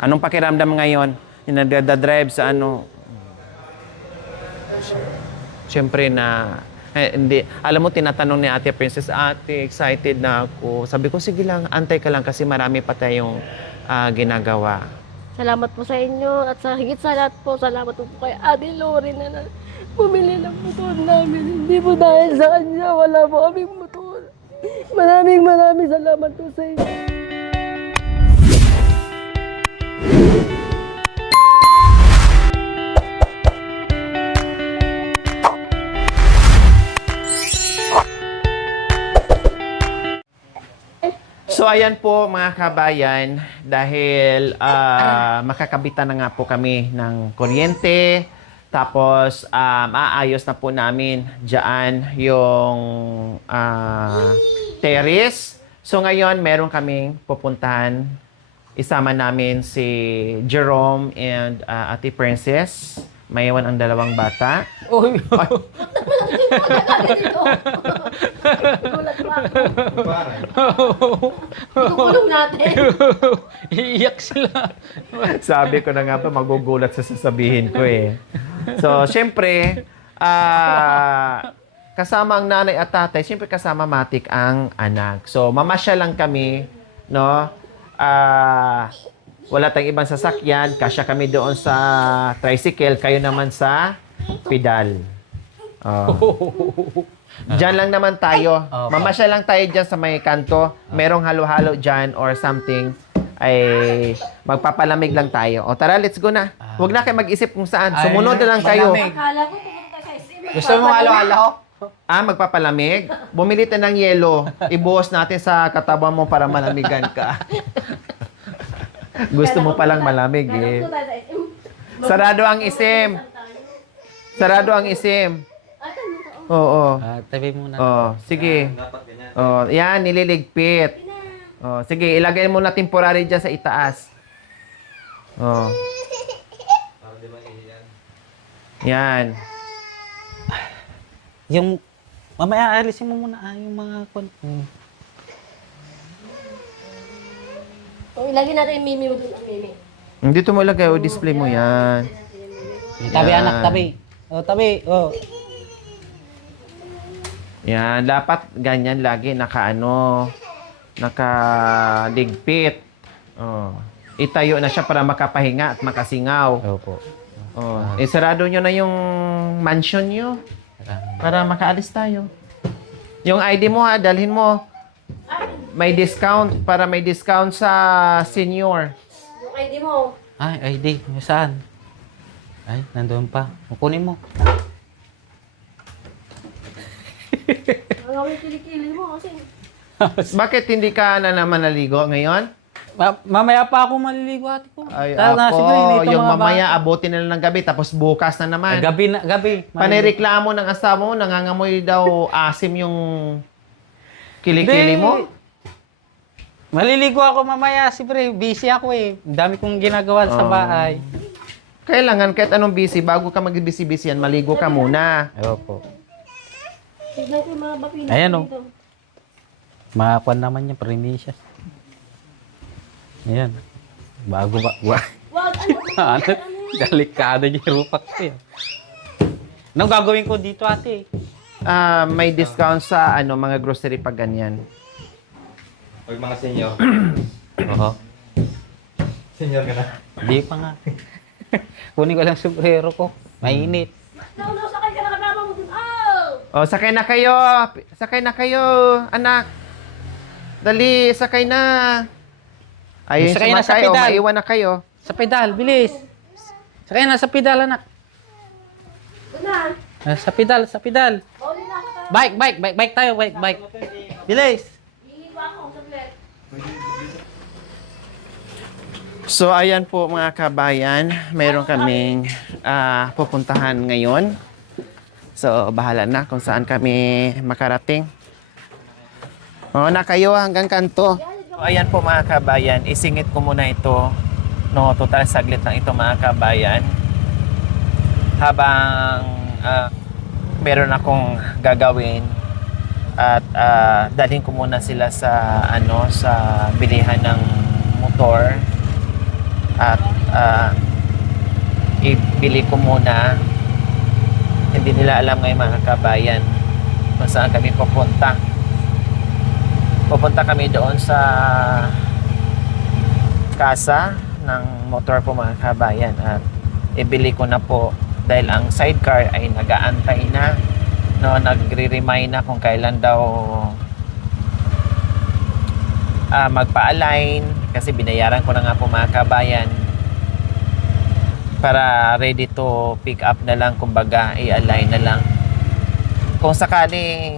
Anong pakiramdam ngayon? Yung nagdadrive sa ano? Siyempre na, hindi. Alam mo, tinatanong ni Ate Princess, Ate, excited na ako. Sabi ko, sige lang, antay ka lang kasi marami pa tayong ginagawa. Salamat po sa inyo at sa higit sa lahat po, salamat po kay Ate Lori na bumili ng motor namin. Hindi po dahil sa kanya, wala po kaming motor. Maraming salamat po sa inyo. So ayan po mga kabayan, dahil makakabitan na nga po kami ng kuryente, tapos aayos na po namin dyan yung terrace. So ngayon meron kaming pupuntahan, isama namin si Jerome and Ate Princess. May iwan ang dalawang bata. Uy! Gulat pa ako. Kulong natin. Iiyak sila. Sabi ko na nga ba, magugulat sa sasabihin ko eh. So, syempre, kasama ang nanay at tatay, syempre kasama matik ang anak. So, mamasya lang kami, no? Wala tayong ibang sasakyan, kasya kami doon sa tricycle, kayo naman sa pedal. Diyan lang naman tayo. Mamasya lang tayo dyan sa may kanto. Merong halo-halo dyan or something. Ay magpapalamig lang tayo. O tara, let's go na. Huwag na kayo mag-isip kung saan. Sumunod na lang kayo. malamig. Akala ko pumunta kay Sim. Gusto mo halo-halo? Magpapalamig? Bumili tayo ng yelo. Ibuhos natin sa katawan mo para malamigan ka. Gusto mo palang malamig eh. Sarado ang isim. Sarado ang isim. Oo. Tabi muna. Sige. Yan, nililigpit. Sige, ilagay mo na temporary dyan sa itaas. Yan. Yung, mamaya alisin mo muna yung mga Ilagay natin yung mimi mo dun ang mimi. Dito mo ilagay, display mo yan. Tabi Yan. anak, tabi. Tabi. Yan, dapat ganyan lagi nakaligpit. Itayo na siya para makapahinga at makasingaw. Opo. Sarado nyo na yung mansion nyo para makaalis tayo. Yung ID mo dalhin mo. May discount, para may discount sa senior. Yung ID mo. Ay, ID. Saan? Ay, nandoon pa. Kukunin mo. Ang kilikili mo kasi. Bakit hindi ka na naman naligo ngayon? Mamaya pa ako maliligo ate ko. Ay, Tara, ako, sige, dito yung mga mamaya bata. abutin na lang ng gabi, tapos bukas na naman. Gabi na, gabi. Panireklamo ng asawa mo, nangangamoy daw asim yung kilikili Hindi. mo. Maliligo ako mamaya. Siyempre, busy ako eh. Ang dami kong ginagawa sa bahay. Kailangan kahit anong busy, bago ka mag-busy-busy yan, maligo ka muna. Opo. Tignan ko yung mga bapina. Ayan, oh. Makakuan naman yung premisa. Ayan. Bago ba? Wag, ano? Ano? Delikado yung rupak ko yan. Anong gagawin ko dito ate? May discount sa mga grocery pag ganyan. Pag mga senior. Oo. Senior ka na. Di pa nga. Kunin ko lang sombrero ko. Mainit. No, sakay ka na kasama mo dun. Sakay na kayo. Sakay na kayo, anak. Dali, sakay na. Ayun, Sakay na sa sumakay, pedal. maiwan na kayo. Sa pedal, bilis. Sakay na sa pedal anak. Doon na. Sa pedal, sa pedal. Mauli na ako. Bike tayo, bike. Bilis. Iiwa ako, saglit. So, ayan po mga kabayan. Mayroon kaming pupuntahan ngayon. So, bahala na kung saan kami makarating. Na kayo hanggang kanto. So, ayan po mga kabayan. Isingit ko muna ito. No, total saglit lang ito mga kabayan. Habang meron akong gagawin at dalhin ko muna sila sa sa bilihan ng motor. at ibili ko muna. Hindi nila alam ngayon mga kabayan kung saan kami pupunta. Pupunta kami doon sa kasa ng motor po mga kabayan at ibili ko na po dahil ang sidecar ay nag-aantay na, no, nagre-remind na kung kailan daw magpa-align kasi binayaran ko na nga po mga kabayan para ready to pick up na lang, kumbaga i-align na lang. Kung sakaling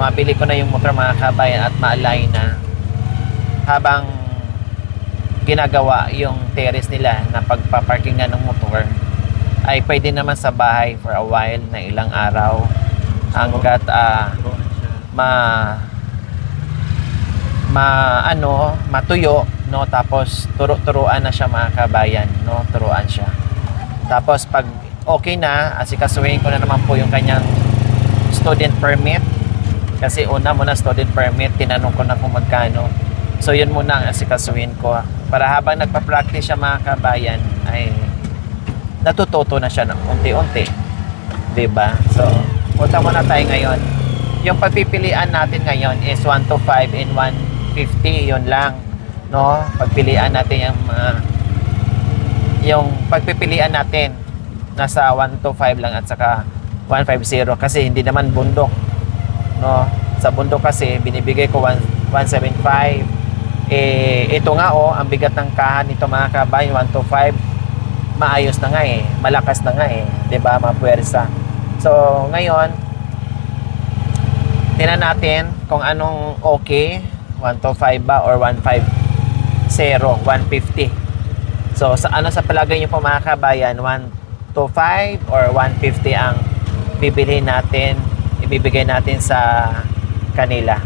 mabili ko na yung motor mga kabayan at ma-align na habang ginagawa yung terrace nila na pagpaparkingan ng motor, ay pwede naman sa bahay for a while na ilang araw hanggat matuyo, no, tapos turuan na siya mga kabayan, no, turuan siya. Tapos pag okay na, asikasuhin ko na naman po yung kanyang student permit kasi una muna student permit, tinanong ko na kung magkano. So yun muna ang asikasuhin ko para habang nagpa-practice siya mga kabayan ay natututo na siya ng unti-unti, 'di ba? So punta muna tayo ngayon. Yung pagpipilian natin ngayon is 1 to 5 and 150, yun lang, no? Pagpilian natin yung pagpipilian natin nasa 1 to 5 lang at saka 150 kasi hindi naman bundok, no? Sa bundok kasi binibigay ko 175. Ito nga ang bigat ng kahan nito mga kabayan, 1 to 5, maayos na nga malakas na nga 'di ba, mapuwersa. So ngayon tingnan natin kung anong okay, 1 to 5 ba or 150, 150. So sa palagay niyo po mga kabayan, 1 to 5 or 150 ang bibilhin natin, ibibigay natin sa kanila.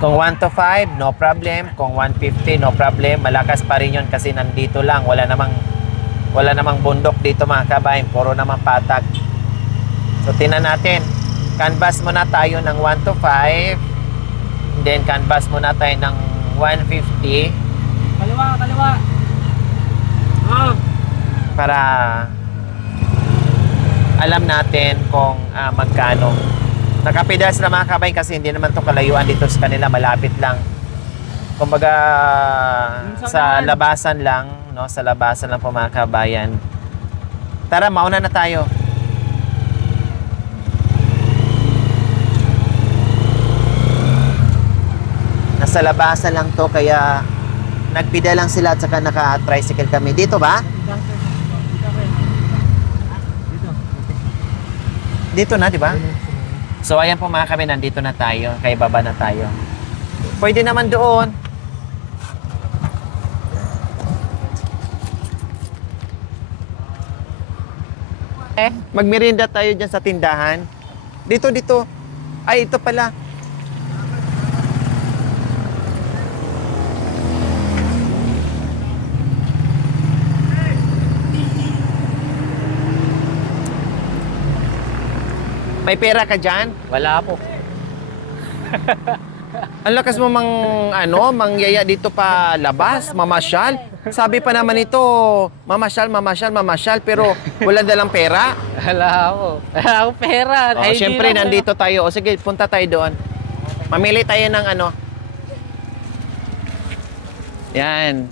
Kung 1 to 5, no problem. Kung 150, no problem. Malakas pa rin yun kasi nandito lang. Wala namang bundok dito mga kabayan. Puro naman patag. So, tingnan natin. Canvas muna tayo ng 1 to 5. And then, canvas muna tayo ng 150. Kaliwa. Para alam natin kung magkano. Nakapedas na mga kabayan kasi hindi naman itong kalayuan dito sa kanila, malapit lang. Kumbaga sa labasan lang, no? Sa labasan lang po mga kabayan. Tara, mauna na tayo. Nasa labasan lang to kaya nagpida lang sila at saka naka-tricycle kami. Dito ba? Dito na, di ba? So ayan po mga kami, nandito na tayo, kaya baba na tayo. Pwede naman doon. Magmerienda tayo dyan sa tindahan. Dito. Ay, ito pala. May pera ka dyan? Wala po. Ang lakas mo mangyaya dito pa labas, mamasyal. Sabi pa naman ito, mamasyal, pero wala dalang pera. Wala akong pera. Oh, syempre, nandito tayo. O sige, punta tayo doon. Mamili tayo ng Yan.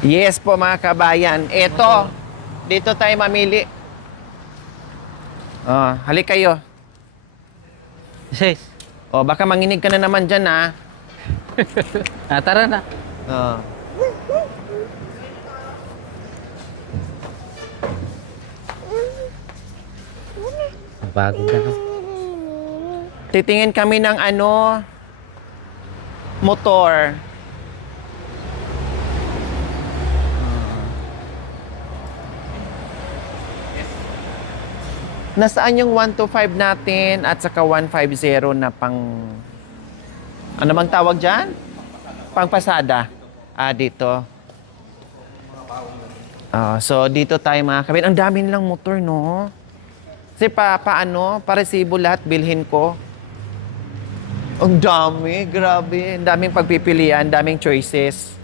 Yes po mga kabayan. Ito, dito tayo mamili. Oh, halik kayo. Yes. Oh, baka manginig ka na naman dyan, ha? Tara na. Oh. Bago na no? Titingin kami ng motor. Nasaan yung 1 to 5 natin at saka 150 na pang... Ano bang tawag dyan? Pangpasada. Dito. So, dito tayo mga kabin. Ang dami nilang motor, no? Kasi paresibo lahat bilhin ko. Ang dami, grabe. Ang daming pagpipilian, daming choices.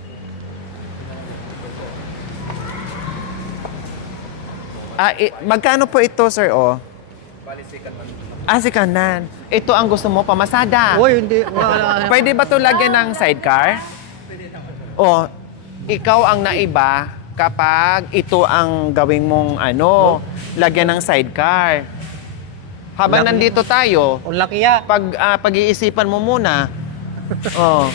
Magkano po ito, sir, oh? Si kanan. Ito ang gusto mo, pamasada. Uy, hindi. Wala. Pwede ba ito lagyan ng sidecar? O, ikaw ang naiba kapag ito ang gawing mong lagyan ng sidecar. Habang Laki. nandito tayo, Ang laki ya. pag-iisipan mo muna. Oh.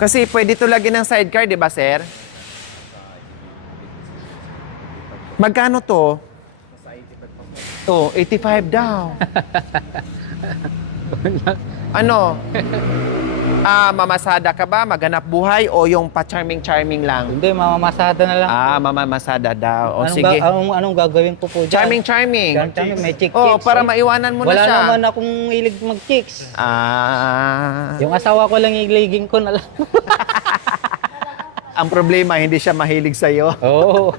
Kasi pwede ito lagyan ng sidecar, di ba, sir? Magkano to? Oh, 85 daw. Ano? Mamasada ka ba? Maganap buhay o yung pa-charming-charming lang? Hindi, mamamasada na lang. Mamamasada daw. O sige. Anong gagawin ko po dyan? Charming-charming. Charming, may chick Oh, chicks, para eh. maiwanan mo na Wala siya. naman akong hilig mag-chicks. Yung asawa ko lang iliging ko na lang. Ang problema, hindi siya mahilig sa'yo. Oo.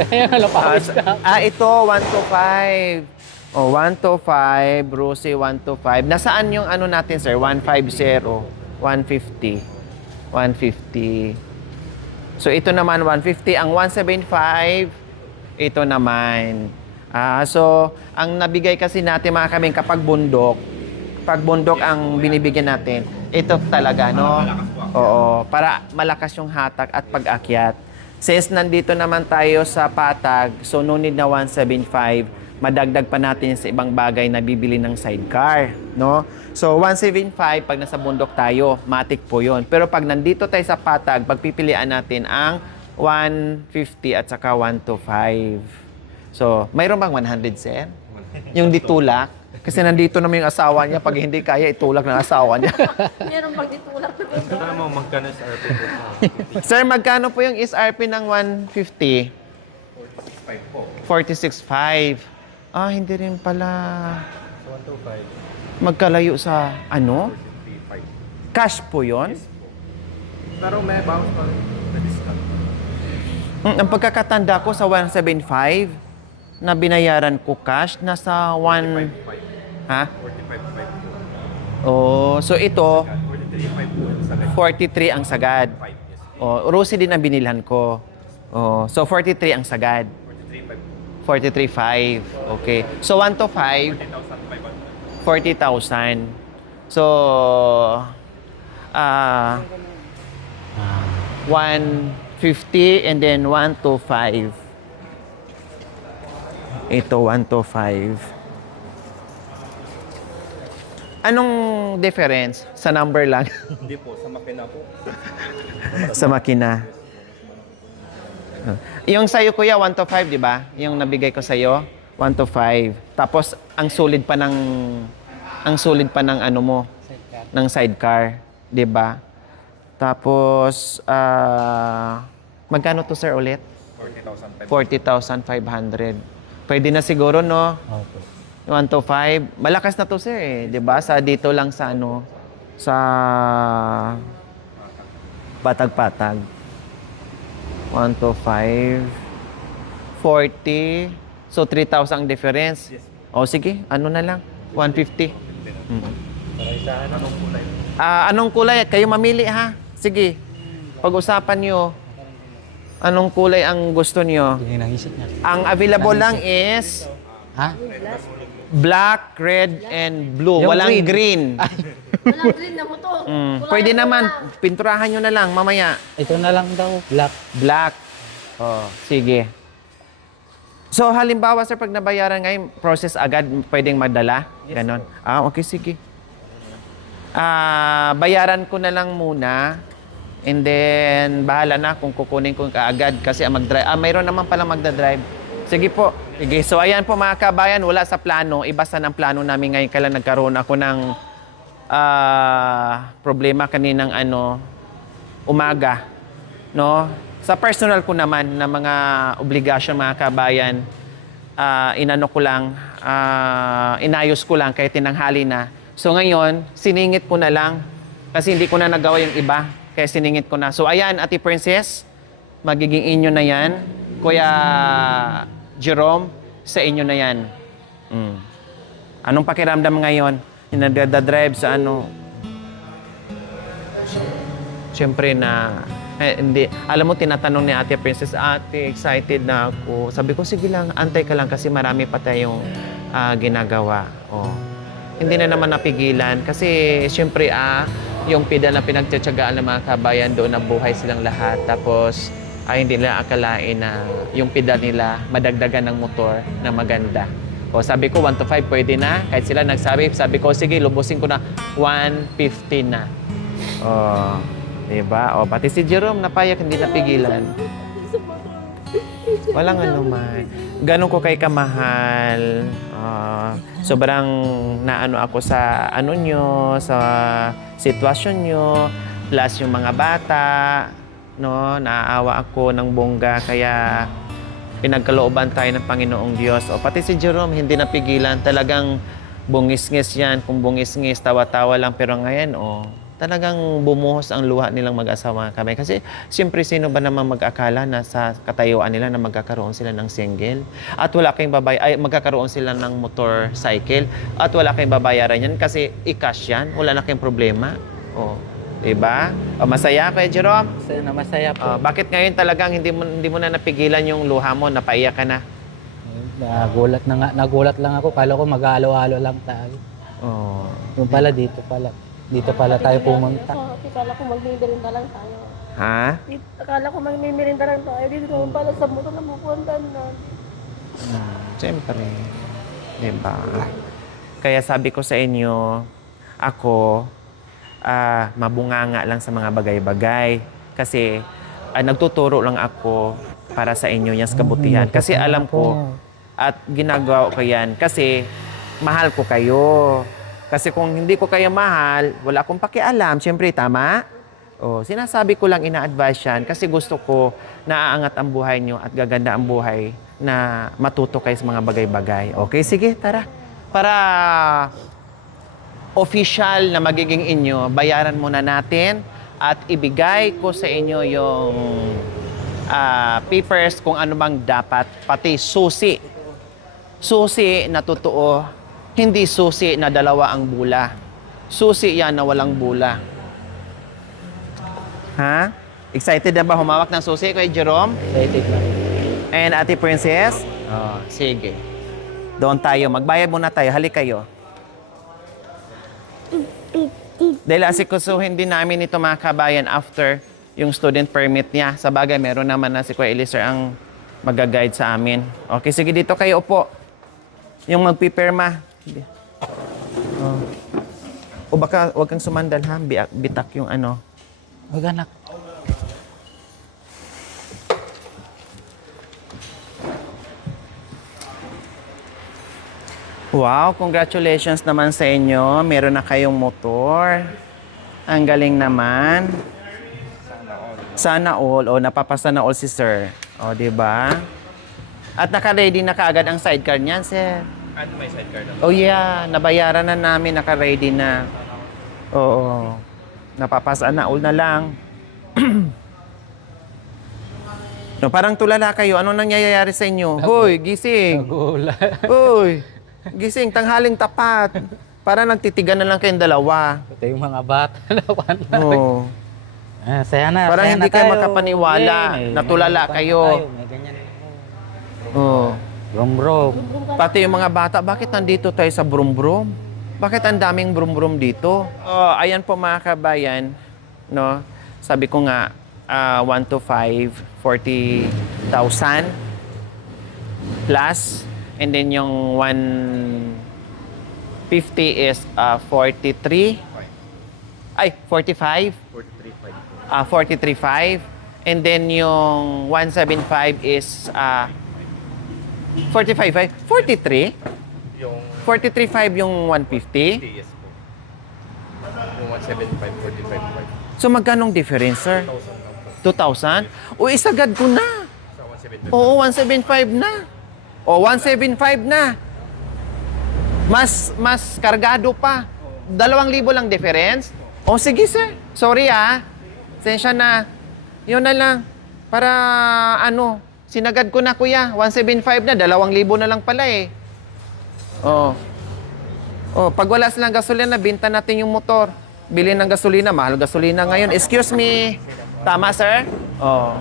Kaya napakawis ka. Ito, 125. Oh, 125, Rosie 125. Nasaan yung natin, sir? 150, 150. 150. So, ito naman 150. Ang 175, ito naman. So, ang nabigay kasi natin mga kaming kapag bundok ang binibigyan natin, ito talaga, no? Oo, para malakas yung hatak at pag-akyat. Since nandito naman tayo sa patag, so no need na 175, madagdag pa natin sa ibang bagay na bibili ng sidecar, no? So 175 pag nasa bundok tayo, matik po 'yon. Pero pag nandito tayo sa patag, pagpipilian natin ang 150 at saka 125. So, mayroon bang 100, sir? Yung ditulak? Kasi nandito naman yung asawa niya, pag hindi kaya itulak ng asawa niya. Meron pag ditulak na Ano mo, magkano sa RP po? Sir, magkano po yung SRP ng 150? 46.5 po. 46.5. Hindi rin pala. 125. Magkalayo sa 45. Cash po yon? Pero may bounce pa rin. Na discount. Ang pagkakatanda ko sa 175 na binayaran ko cash, nasa 1... 45. Ha? 45.5 po. Oh, so ito, 43.5 po sa ganyan. 43 ang sagad. 5, yes. Oh, Rosie din ang binilhan ko. Oh, so 43 ang sagad. 43.5 po. 43.5. Okay. So 1 to 5, 40,500. 40,000. So 150 and then 1 to 5. Ito 1 to 5. Anong difference sa number lang? Hindi po, sa makina po. Sa makina. Yung sa'yo, kuya, 1 to 5, di ba? Yung nabigay ko sa'yo, 1 to 5. Tapos, ang solid pa ng ano mo, ng sidecar, di ba? Tapos, magkano to, sir, ulit? 40,500. Pwede na siguro, no? Okay. 1 to 5. Malakas na to, sir, eh. Di ba? Sa dito lang sa sa patag-patag. 1 to 5. 40. So, 3,000 ang difference. Yes. O, sige. Ano na lang? 150. Para isahan, anong kulay? Anong kulay? Kayo mamili, ha? Sige. Pag-usapan nyo. Anong kulay ang gusto nyo? Hindi nang isip niya. Ang available lang is Ha? black, red, and blue. Yung Walang green. green. Walang green na motor. Pwede naman. Pinturahan nyo na lang mamaya. Ito na lang daw, black. Black. Oh, sige. So, halimbawa, sir, pag nabayaran ngayon, process agad, pwedeng madala? Ganon. Okay, sige. Bayaran ko na lang muna. And then, bahala na kung kukunin ko kaagad kasi mag-drive. Mayroon naman palang magdadrive. Sige po. Sige. So, ayan po mga kabayan, wala sa plano. Iba sa ng plano namin ngayon. Kailan nagkaroon ako ng problema kaninang umaga. No? Sa personal ko naman na mga obligasyon mga kabayan, inayos ko lang kahit tinanghali na. So ngayon, siningit ko na lang kasi hindi ko na nagawa yung iba. Kaya siningit ko na. So ayan, Ate Princess, magiging inyo na yan. Kuya Jerome, sa inyo na yan. Anong pakiramdam ngayon? Yung nagdadrive sa ano. Siyempre na, hindi. Alam mo, tinatanong ni Ate Princess, Ate, excited na ako. Sabi ko, sige lang, antay ka lang kasi marami pa tayong ginagawa. Oh. Hindi na naman napigilan kasi siyempre yung pedal na pinagtsatsagaan ng mga kabayan doon, nabuhay silang lahat. Tapos hindi nila akalain na yung pedal nila madagdagan ng motor na maganda. O sabi ko 1 to 5 pwede na. Kahit sila nagsabi, sabi ko sige lubusin ko na 150 na. O, diba? O pati si Jerome napayak, hindi napigilan. Walang anuman. Ganon ko kay kamahal. Sobrang naano ako sa ano nyo, sa sitwasyon nyo, plus yung mga bata, no, naaawa ako ng bongga, kaya pinagkalooban tayo ng Panginoong Diyos. O pati si Jerome, hindi napigilan, talagang bungis-ngis yan. Kung bungis-ngis, tawa-tawa lang, pero ngayon, talagang bumuhos ang luha nilang mag-asawa kami. Kasi siyempre, sino ba naman mag-akala na sa katayuan nila na magkakaroon sila ng single? At wala kayong magkakaroon sila ng motorcycle. At wala kayong babayaran yan kasi i-cash yan. Wala na kayong problema. O, diba? O, masaya kayo, Jerome? Masaya na masaya po. Bakit ngayon talagang hindi mo na napigilan yung luha mo, napaiyak ka na? Nagulat lang ako. Kala ko mag-alo-alo lang tayo. Oh. Yung pala, dito pala tayo pumunta. Akala ko magmimirinda lang tayo. Ha? Akala ko magmimirinda lang tayo. Dito naman pala sa motor na pupuntahan natin. Siyempre. Diba? Kaya sabi ko sa inyo, ako, mabunganga lang sa mga bagay-bagay. Kasi nagtuturo lang ako para sa inyo yan sa kabutihan. Kasi alam ko at ginagawa ko yan kasi mahal ko kayo. Kasi kung hindi ko kayo mahal, wala akong pakialam. Siyempre, tama? Sinasabi ko lang, ina-advise yan kasi gusto ko naaangat ang buhay nyo at gaganda ang buhay na matuto kayo sa mga bagay-bagay. Okay, sige, tara. Para official na magiging inyo, bayaran muna natin at ibigay ko sa inyo yung papers kung ano bang dapat, pati susi. Susi na totoo. Hindi susi na dalawa ang bula. Susi yan na walang bula. Ha? Excited na ba humawak ng susi kay Jerome? Excited lang. And Ate Princess? Sige. Doon tayo. Magbayad muna tayo. Halik kayo. Dahil asikusuhin din namin ito mga kabayan after yung student permit niya. Sa bagay, meron naman na si Kuya Eliezer ang mag-guide sa amin. Okay, sige dito kayo upo. Yung magpipirma. O baka wag kang sumandal ha, bitak yung ano. Huwag anak. Wow, congratulations naman sa inyo. Meron na kayong motor. Ang galing naman. Sana all. O, napapasa na all si sir. O, diba? At naka-ready na kaagad ang sidecar niyan, sir. Ano may sidecar na? Oh yeah, nabayaran na namin, naka-ready na. Oo. Napapasaan na, all na lang. No, parang tulala kayo. Ano nangyayari sa inyo? Hoy, gising. Nagulat. Hoy, gising, tanghaling tapat. Para nagtitigan na lang kayong dalawa. Ito yung mga bata na Oo. saya na. Parang saya hindi na kayo tayo. makapaniwala. Natulala may kayo. May ganyan. Oo. Brom. Pati yung mga bata, bakit nandito tayo sa brum-brum? Bakit ang daming brum-brum dito? Ayan po mga kabayan, no? Sabi ko nga, 1 to 5, 40,000 plus. And then yung 150 is 43. Ay, 45. 43.5. And then yung 175 is 45.5. 43? Yung 43.5 yung 150? yes po. Yung 175, 45. So magkanong difference, sir? 2,000? O isagad ko na. Sa 175. Oo, 175 na. O 175 na. Mas kargado pa. 2,000 lang difference. O sige, sir. Sorry Sensya na. Yun na lang. Para sinagad ko na, kuya. 175 na. 2,000 na lang pala eh. Oh. Oh, pag wala silang gasolina, binta natin yung motor. Bili ng gasolina, mahal gasolina ngayon. Excuse me. Tama, sir? Oh.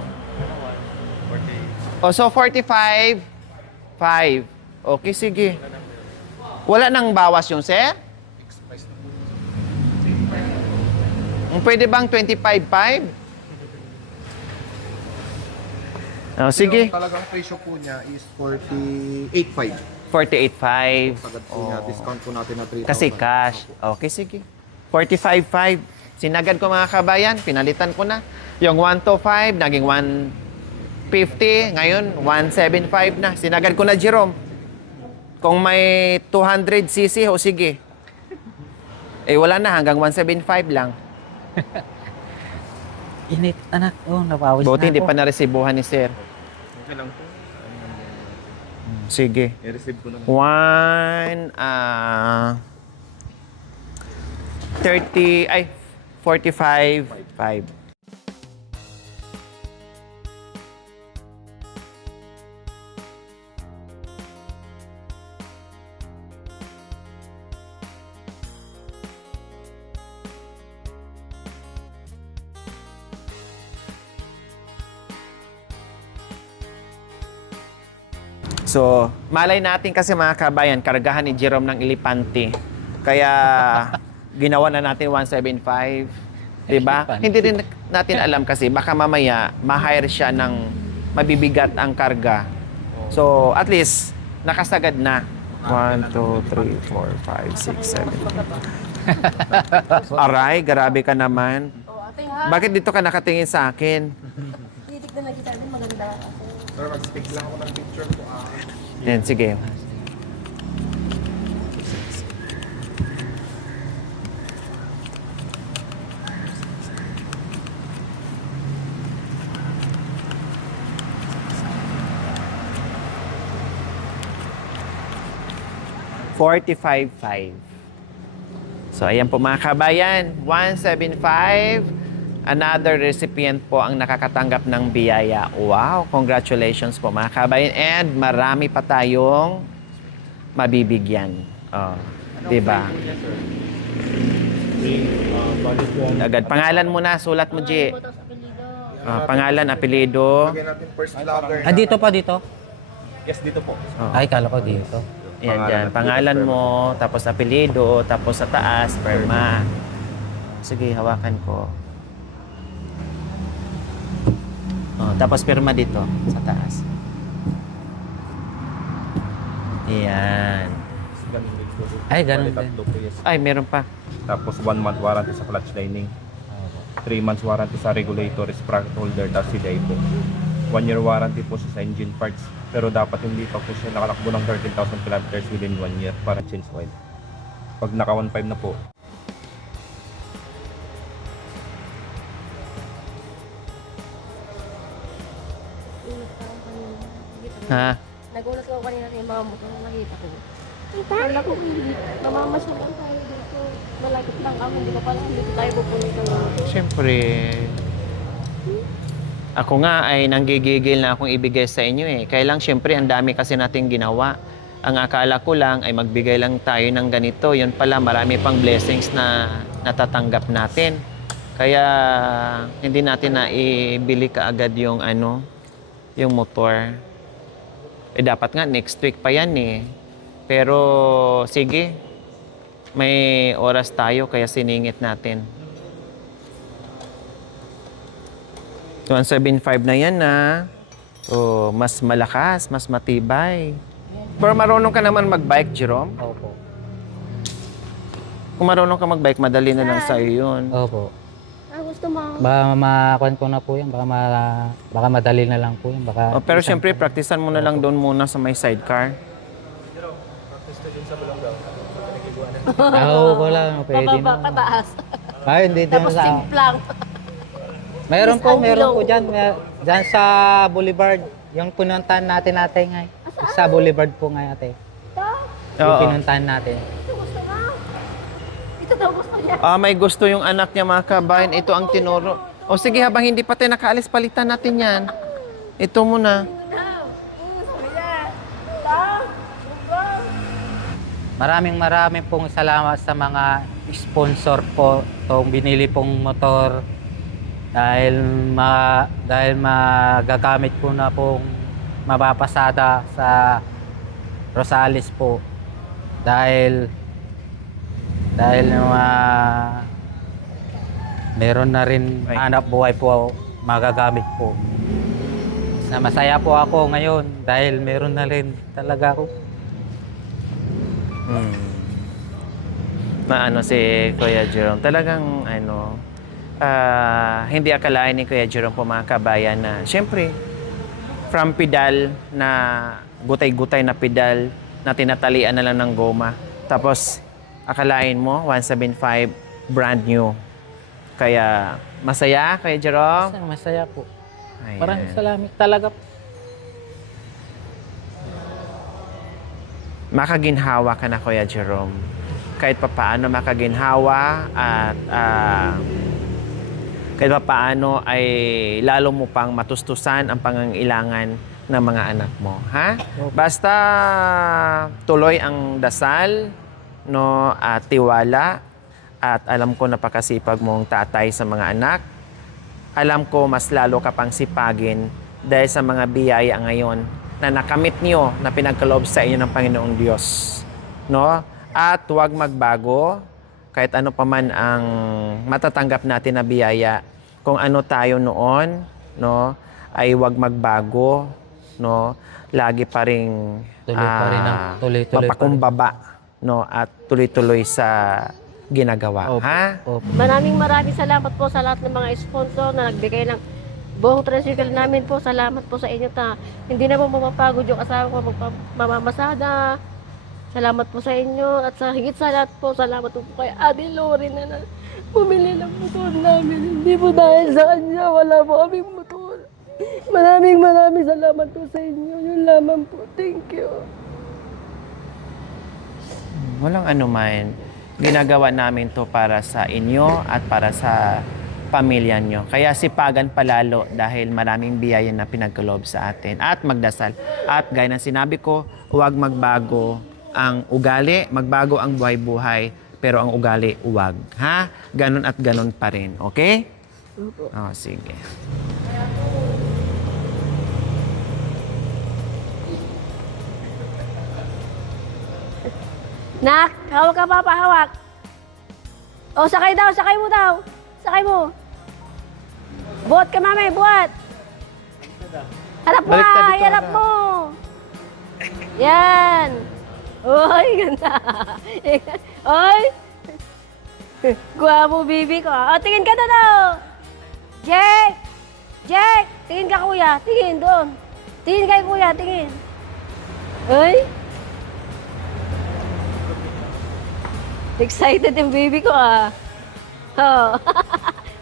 Oh, so 45, 5. Okay, sige. Wala nang bawas yung sir? Pwede bang 25.5? Oh, sige. Yung talagang presyo po niya is 48.5. 48.5. Sagad po niya, discount po natin na 3,000. Kasi cash. Okay, sige. 45.5. Sinagad ko mga kabayan, pinalitan ko na. Yung 125, naging 150. Ngayon, 175 na. Sinagad ko na, Jerome. Kung may 200cc, o sige. Eh, wala na. Hanggang 175 lang. Init, anak. Oh, napawis Buti na hindi ako. pa naresibuhan ni sir. Okay lang po. Sige. I-receive ko naman. 45.5. So, malay natin kasi mga kabayan, kargahan ni Jerome ng Ilipante. Kaya, ginawa na natin 175. Diba? Ilipante. Hindi rin natin alam kasi baka mamaya ma-hire siya ng mabibigat ang karga. So, at least, nakasagad na. 1, 2, 3, 4, 5, 6, 7. Aray, grabe ka naman. Oh, ate ha. Bakit dito ka nakatingin sa akin? Titignan na kita din maganda ako. Sir, mag-stick lang ako ng picture po. Yan, sige. $45.5. So, ayan po mga kabayan, 175. Another recipient po ang nakakatanggap ng biyaya. Wow, congratulations po mga kabayan. And marami pa tayong mabibigyan. Oh, diba? Agad, pangalan mo na, sulat mo, G. Tapos apelido. Pangalan, apelido. Lagyan natin first vlogger. Ah, dito pa dito? Yes, dito po. Oh. Ay, kala ko dito. Yan, Pangalan dyan. at Pangalan sperma. mo, tapos apelido, tapos sa taas, sperma. Sige, hawakan ko. Oh, tapos sperma dito, sa taas. Yan. Ganun din po. Ay, ganun Bali, din. tatlo po, yes. Ay, meron pa. Tapos 1 month warranty sa clutch lining. 3 months warranty sa regulator, sprocket holder, tapos CDI po. 1 year warranty po sa engine parts. Pero dapat hindi pa po siya nakalakbo ng 13,000 kilometers within 1 year para change oil. Pag naka 1.5 na po, Ha? Nagulat ako kanina yung mga motor na nakita ko. Kala ko hindi. Namamasyal lang tayo dito. Malapit lang kami. Hindi ko pala dito tayo pupunta. Siyempre. Ako nga ay nanggigigil na akong ibigay sa inyo eh. Kaya lang siyempre ang dami kasi nating ginawa. Ang akala ko lang ay magbigay lang tayo ng ganito. Yun pala marami pang blessings na natatanggap natin. Kaya hindi natin na ibili kaagad yung yung motor. Eh dapat nga next week pa yan eh. Pero sige, may oras tayo kaya siningit natin. 175 na yan na. Oh, mas malakas, mas matibay. Pero marunong ka naman mag-bike, Jerome. Opo. Kung marunong ka mag-bike, madali na lang sa'yo yun. Opo. Gusto mo. Baka makuhan ko na po yan. Baka madali na lang po yan. Baka Oh, pero siyempre, praktisan mo na lang doon muna sa may sidecar. Oo, wala. Pwede Pababa, na. pataas. Ay, hindi din Tapos sa... simplang. Meron po, Miss meron Angelo. po dyan. Dyan sa Boulevard. Yung pinuntahan natin nga. Sa Boulevard po nga ate. Yung Oo. pinuntahan natin. Ito gusto mo. Ito daw gusto niya. May gusto yung anak niya mga kabayan. Ito ang tinuro. O sige, habang hindi pa tayo nakaalis, palitan natin yan. Ito muna. Sabi niya. Daw. Maraming pong salamat sa mga sponsor po itong binili pong motor dahil magagamit ko na pong mapapasada sa Rosales po dahil meron na rin hanap buhay po magagamit po. Masaya po ako ngayon dahil meron na rin talaga ako. Maano si Kuya Jerome. Talagang hindi akalain ni Kuya Jerome po mga kabayan na syempre from pedal na gutay-gutay na pedal na tinatalian na lang ng goma. Tapos akalain mo 175 brand new. Kaya masaya Kuya Jerome. Masaya po. Ayan. Maraming salamat talaga po. Makaginhawa ka na Kuya Jerome. Kahit papaano makaginhawa at kahit papaano ay lalo mo pang matustusan ang pangangailangan ng mga anak mo, ha? Basta tuloy ang dasal, no, at tiwala, at alam ko napakasipag mong tatay sa mga anak. Alam ko mas lalo ka pang sipagin dahil sa mga biyaya ngayon na nakamit niyo na pinagkaloob sa inyo ng Panginoong Diyos, no? At huwag magbago kahit ano pa man ang matatanggap natin na biyaya. Kung ano tayo noon, no, ay huwag magbago, no? Lagi pa ring tuloy-tuloy mapakumbaba, no, at tuloy-tuloy sa ginagawa, Opo. ha? Opo. Maraming salamat po sa lahat ng mga sponsor na nagbigay ng buong tricycle namin po. Salamat po sa inyo hindi na po mapapagod yung asawa ko mamamasada. Salamat po sa inyo at sa higit sa lahat po, salamat po kay Ate Lori na bumili ng motor namin. Hindi po dahil sa kanya, wala po kaming motor. Maraming salamat po sa inyo. Yun lamang po. Thank you. Walang anuman. Ginagawa namin to para sa inyo at para sa pamilya nyo. Kaya sipagan palalo dahil maraming biyaya na pinagkaloob sa atin. At magdasal. At gaya ng sinabi ko, huwag magbago ang ugali, magbago ang buhay-buhay, pero ang ugali, huwag. Ha? Ganon at ganon pa rin. Okay? Oh, sige. Nak, hawak ka papa, hawak. O, sakay daw, sakay mo daw. Sakay mo. Buhat ka, mami, buhat. Harap mo, Baliktad dito, harap mo. Yan. Uy, ganda. Uy. Guwapo, bibi ko. O, tingin ka doon, o. Jack. Jack, tingin ka, kuya. Tingin doon. Tingin kay kuya, tingin. Uy. Excited yung baby ko, ah. Oh.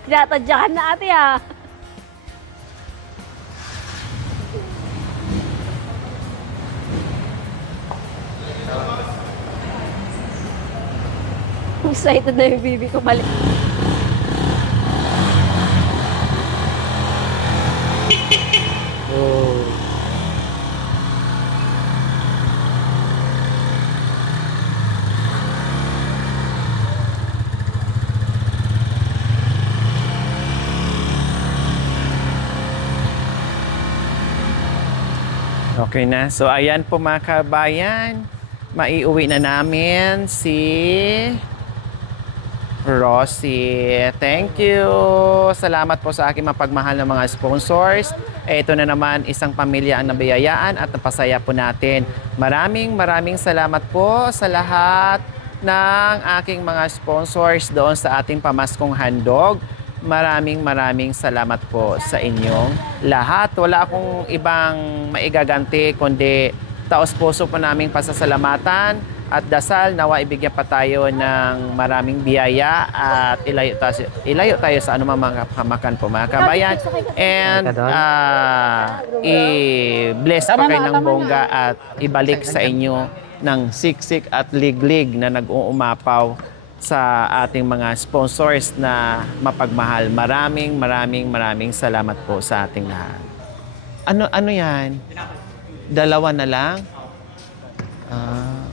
Tinatadyakan na ate, ah. Excited na yung baby ko. Balik. Oh. Okay na. So, ayan po mga kabayan. Maiuwi na namin si Rosie. Thank you. Salamat po sa aking mapagmahal ng mga sponsors. Ito na naman, isang pamilya ang nabiyayaan at napasaya po natin. Maraming salamat po sa lahat ng aking mga sponsors doon sa ating pamaskong handog. Maraming salamat po sa inyong lahat. Wala akong ibang maigaganti kundi taos-puso po naming pasasalamatan at dasal nawa ibigyan pa tayo ng maraming biyaya at ilayo tayo sa anumang mga hamakan po mga kabayan. And i-bless pa kayo ng bongga at ibalik sa inyo ng siksik at liglig na nag-uumapaw sa ating mga sponsors na mapagmahal. Maraming salamat po sa ating lahat. Ano yan? Dalawa na lang?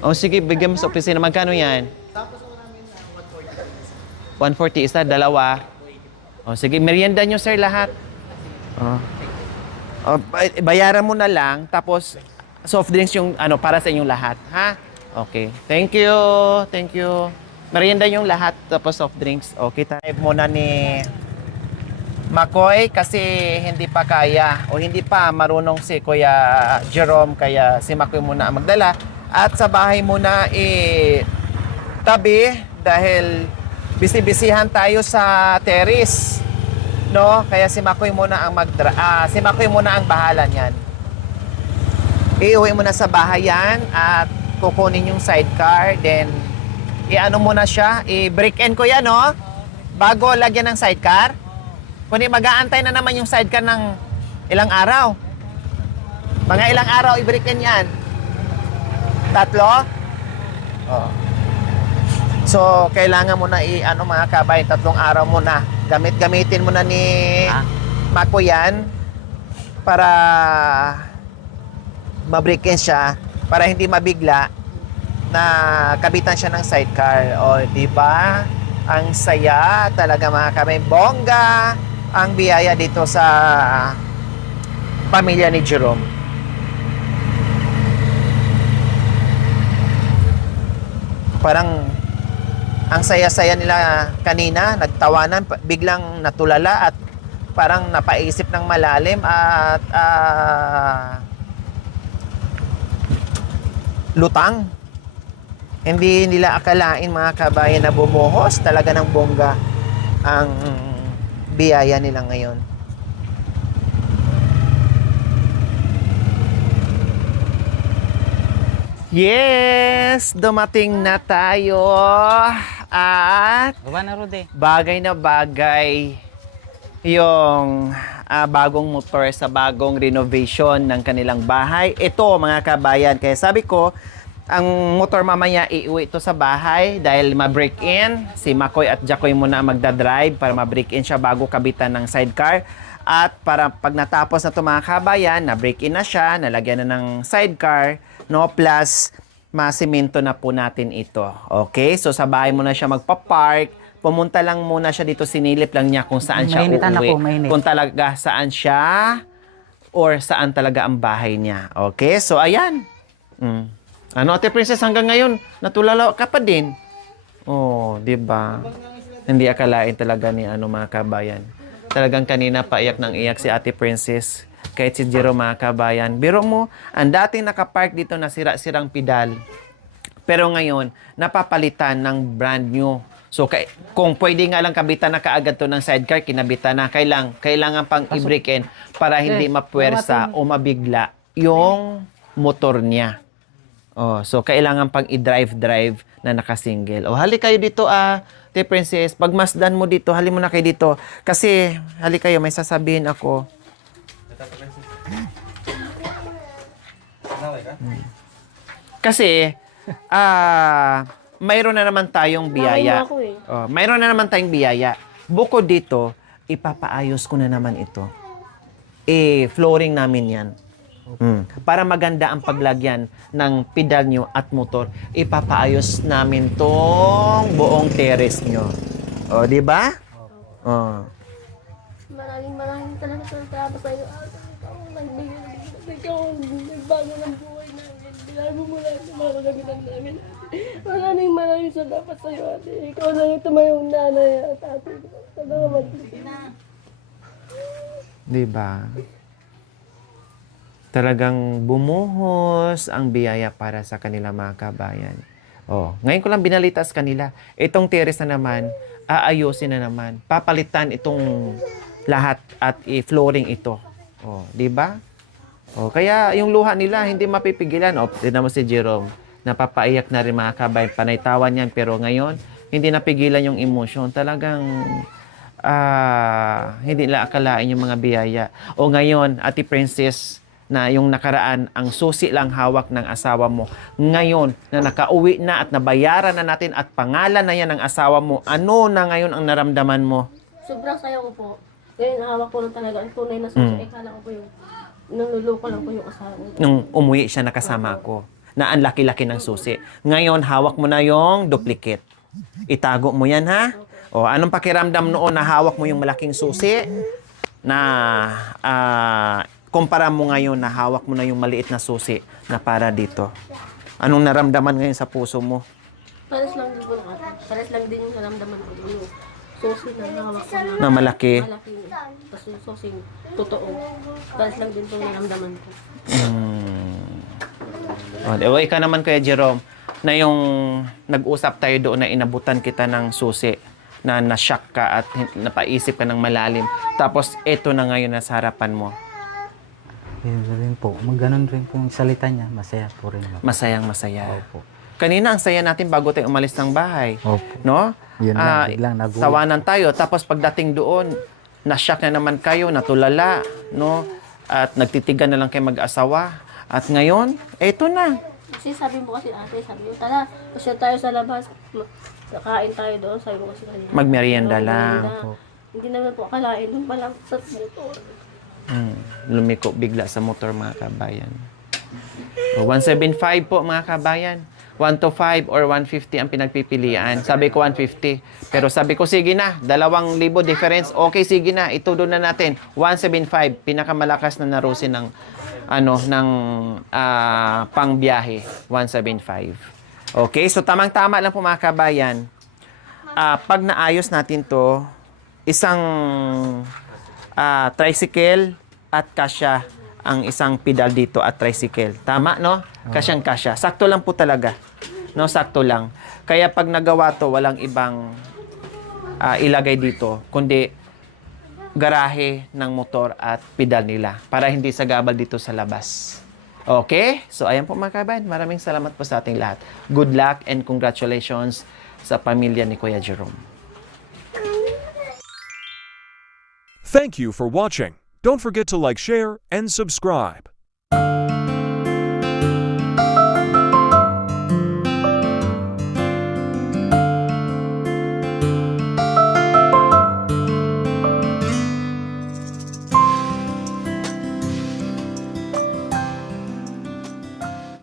O sige, bigyan mo sa opisina. Magkano yan? 140 isa, dalawa. O sige, merienda nyo sir lahat. Bayaran mo na lang, tapos soft drinks yung ano para sa inyong lahat, ha? Okay. Thank you. Thank you. Merienda yung lahat, tapos soft drinks. Okay, tayo muna ni Makoy kasi hindi pa kaya o hindi pa marunong si Kuya Jerome, kaya si Makoy muna ang magdala. At sa bahay muna tabi dahil bisi-bisihan tayo sa terrace. No? Kaya si Makoy muna ang si Makoy muna ang bahala niyan. Iuwi mo na sa bahay yan at kukunin yung sidecar, then i-ano mo na siya, i-break in ko yan, no? Bago lagyan ng sidecar. Kundi mag-aantay na naman yung sidecar ng ilang araw. Mga ilang araw i-break in yan. 3? Oh. So, kailangan mo na mga kabay, 3 araw mo na. Gamitin mo na ni Mako yan para ma-break in siya, para hindi mabigla na kabitan siya ng sidecar. O, di ba? Ang saya talaga mga kabay. Bongga ang biyaya dito sa pamilya ni Jerome. Parang ang saya-saya nila kanina, nagtawanan, biglang natulala at parang napaisip ng malalim at lutang. Hindi nila akalain mga kabayan na bumuhos talaga ng bongga ang biyaya nila ngayon. Yes! Dumating na tayo at Baba na, Rudy. bagay na bagay yung bagong motor sa bagong renovation ng kanilang bahay. Ito mga kabayan, kaya sabi ko, ang motor mamaya iuwi ito sa bahay dahil ma-break in. Si Makoy at Jacoy muna ang magdadrive para ma-break in siya bago kabitan ng sidecar. At para pag natapos na ito mga kabayan, na-break in na siya, nalagyan na ng sidecar, no? Plus, masimento na po natin ito. Okay? So sa bahay muna siya magpa-park. Pumunta lang muna siya dito, sinilip lang niya kung saan siya Mainitan uuwi. ako, mainit. Kung talaga saan siya or saan talaga ang bahay niya. Okay? So ayan. Ano, Ate Princess, hanggang ngayon, natulala ka pa din. Oh, di ba? Hindi akalain talaga ni mga kabayan. Talagang kanina paiyak ng iyak si Ate Princess. Kahit si Jero mga kabayan. Biro mo, ang dating nakapark dito na sira-sirang pedal. Pero ngayon, napapalitan ng brand new. So, kung pwede nga lang kabitan na kaagad to ng sidecar, kinabitan na. Kailangan pang i-break in para hindi mapuwersa o mabigla yung motor niya. Oh, so kailangan pang i-drive na naka-single. Oh, hali kayo dito Te Princess, pag masdan mo dito, hali mo na kayo dito kasi hali kayo, may sasabihin ako. Kasi mayroon na naman tayong biyaya. Oh, mayroon na naman tayong biyaya. Bukod dito, ipapaayos ko na naman ito. Flooring namin 'yan. Para maganda ang paglagyan ng pedal nyo at motor, ipapaayos namin tong buong terrace nyo. O, di ba? O. Maraming talaga salamat sa iyo. Ikaw ang nagbigay. Ikaw ang nagbago ng buhay namin. Bilago mo lang sa mga kagamitan namin. Maraming salamat sa iyo, ate. Ikaw lang yung tumayong nanay at ate. Salamat. Di ba? Talagang bumuhos ang biyaya para sa kanila mga kabayan. Oh, ngayon ko lang binalita sa kanila. Itong terrace na naman, aayusin na naman. Papalitan itong lahat at i-flooring ito. Oh, di ba? Oh, kaya yung luha nila hindi mapipigilan. Oh, tingnan mo si Jerome. Napapaiyak na rin mga kabayan. Panaytawan yan. Pero ngayon, hindi napigilan yung emotion. Talagang hindi nila akalain yung mga biyaya. O ngayon, Ate Princess, na yung nakaraan, ang susi lang hawak ng asawa mo. Ngayon, na nakauwi na at nabayaran na natin at pangalan na yan ng asawa mo, ano na ngayon ang naramdaman mo? Sobrang saya ko po. Ngayon, hawak ko lang talaga ang tunay na susi. Kala ko po yung naluloko lang po yung asawa ko. Nung umuwi siya nakasama ako. na ang laki-laki ng susi. Ngayon, hawak mo na yung duplicate. Itago mo yan, ha? O, anong pakiramdam noon na hawak mo yung malaking susi? Na kumpara mo ngayon na hawak mo na yung maliit na susi na para dito. Anong naramdaman ngayon sa puso mo? Pares lang din po pares lang din yung naramdaman ko. Yung susi na hawak ko Na malaki? malaki. Tapos yung susi totoo. Pares lang din po yung naramdaman ko. O, ikaw naman, Kuya Jerome, na yung nag-usap tayo doon na inabutan kita ng susi, na na-shock ka at napaisip ka ng malalim. Tapos, ito na ngayon nasa harapan mo. Yun rin po. Ganun rin po yung salita niya. Masaya po rin. Masayang masaya. Opo. Kanina, ang saya natin bago tayo umalis ng bahay. Opo. No? Yun lang, biglang nagulat. Tawanan tayo. Tapos, pagdating doon, na-shock na naman kayo, natulala. No? At nagtitigan na lang kayo mag-asawa. At ngayon, eto na. Kasi sabi mo kasi ate, sabi mo, tara, kasi tayo sa labas. Kain tayo doon, sabi mo kasi kanina. Magmerienda lang. Opo. Hindi naman po akalain doon pa lang sa motor. Lumiko bigla sa motor, mga kabayan. O, 175 po, mga kabayan. 125 or 150 ang pinagpipilian. Sabi ko 150. Pero sabi ko, sige na, 2,000 difference. Okay, sige na, itudo na natin. 175, pinakamalakas na narusin ng pangbiyahe. 175. Okay, so tamang-tama lang po, mga kabayan. Pag naayos natin to, isang tricycle at kasya ang isang pedal dito at tricycle. Tama, no? Kasyang kasya. Sakto lang po talaga. No, sakto lang. Kaya pag nagawa to, walang ibang ilagay dito, kundi garahe ng motor at pedal nila para hindi sagabal dito sa labas. Okay? So, ayan po, mga kabayan. Maraming salamat po sa ating lahat. Good luck and congratulations sa pamilya ni Kuya Jerome. Thank you for watching. Don't forget to like, share, and subscribe.